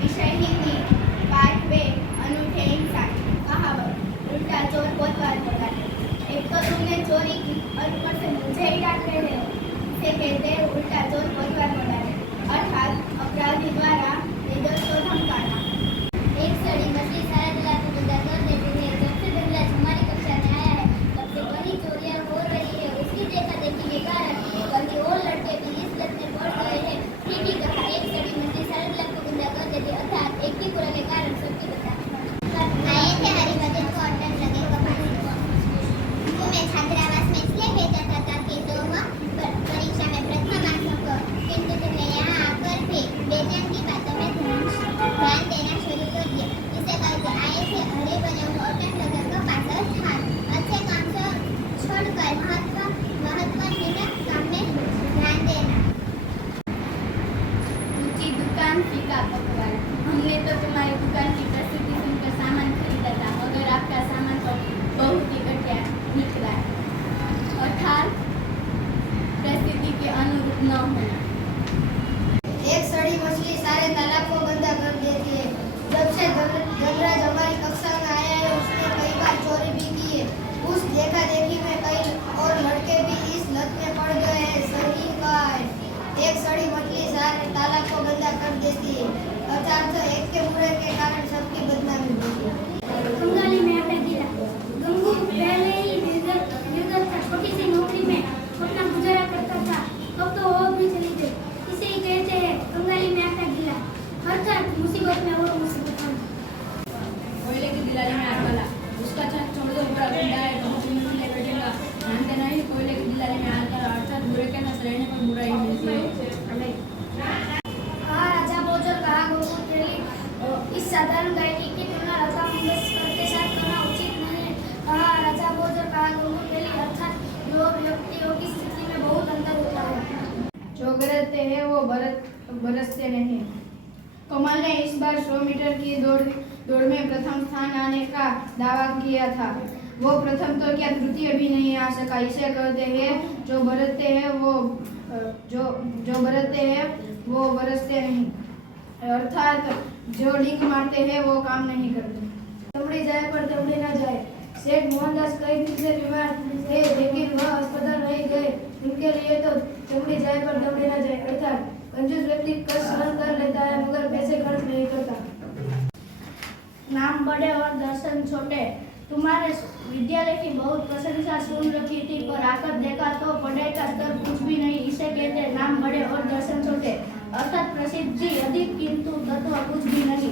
विषय हिंदी पाठ 2 अनूठे इंसान कहावत उल्टा चोर कोतवाल को डांटे। एक तो तुमने चोरी की और ऊपर से मुझे ही डांट रहे हो। इसे कहते हैं उल्टा चोर कोतवाल को डांटे, अर्थात अपराधी द्वारा निर्दोष को धमकाना। एक सड़ी मछली सारा जिला को गंदा कर देती है। जब से धनराज हमारी कक्षा में आया है तब से कहीं चोरियां हो रही है। उसकी देखा देखी के कारण कहीं और लड़के भी इस लत में पड़ गए हैं। ठीक ही कहा, एक सड़ी मछली सारा जिला को गंदा कर देती है, अर्थात एक ही बुरा के कारण सबकी बता आए थे। हरी मदद को अटक लगे कपास में छात्रावास में इसलिए भेजा था ताकि तुम परीक्षा में प्रथम आ सको, किंतु तुमने यहाँ आकर भी बेजान की बातों में ध्यान देना शुरू कर दिया। इसे करके आए थे हरे बने अटक लगे कपास, अर्थात अच्छे काम से छोड़कर महत्वहीन काम में ध्यान देना। ऊंची दुकान फीका पकवान। हमने तो तुम्हारी दुकान की प्रसिद्धि सुनकर सामान खरीदा था, मगर आपका सामान तो बहुत ही घटिया निकला, अर्थात प्रसिद्धि के अनुरूप न होना। एक सड़ी मछली सारे तालाब को गंदा कर देती है। जब से धनराज हमारी कक्षा में आया है उसने कई बार चोरी भी की है। उस देखा देखी में कई और लड़के भी इस लत में पड़ गए हैं। सही कहा है, एक सड़ी मछली सारे तालाब को गंदा कर देती है, अर्थात एक के बुरे के कारण सबकी बदनामी होती है। बंगाली में आटा गिरा। गंगू पहले ही निर्गत था, छोटी सी नौकरी में अपना गुजारा करता था, अब तो वो भी चली गई। इसे ही कहते हैं बंगाली में आटा गिरा, अर्थात मुसीबत में और मुसीबत में। कोयले की दिलाली में आग लगा, उसका छत छोड़ दो, बड़ा गुंडा है तो मुझे ले बैठेगा। ध्यान देना ही कोयले की दिलाली में आग लगा, अर्थात बुरे के साथ रहने पर बुराई मिलती है। कहा राजा भोजन, कहा गंगू तेली। इस साधारण गायकी की तुलना लता मंगेशकर के साथ करना उचित नहीं है। कहा राजा भोजन, कहा गंगू तेली, अर्थात दो व्यक्तियों की स्थिति में बहुत अंतर होता है। जो गरजते हैं वो बरसते नहीं। कमल ने इस बार 100 मीटर की दौड़ में प्रथम स्थान आने का दावा किया था। वो प्रथम तो क्या तृतीय भी नहीं आ सका। इसे कहते हैं जो बरसते हैं वो बरसते नहीं, अर्थात जो डींग मारते हैं वो काम नहीं करते। दमड़ी जाए पर दमड़ी न जाए। सेठ मोहनदास कई दिन से बीमार थे, लेकिन वह अस्पताल नहीं गए। उनके लिए तो दमड़ी जाए पर दमड़ी न जाए, अर्थात कंजूस व्यक्ति कष्ट सहन कर लेता है मगर पैसे खर्च नहीं करता। नाम बड़े और दर्शन छोटे। तुम्हारे विद्यालय की बहुत प्रशंसा सुन रखी थी, पर आकर देखा तो पढ़ाई का स्तर कुछ भी नहीं। इसे कहते नाम बड़े और दर्शन छोटे, अर्थात प्रसिद्धि अधिक किंतु तत्व कुछ भी नहीं।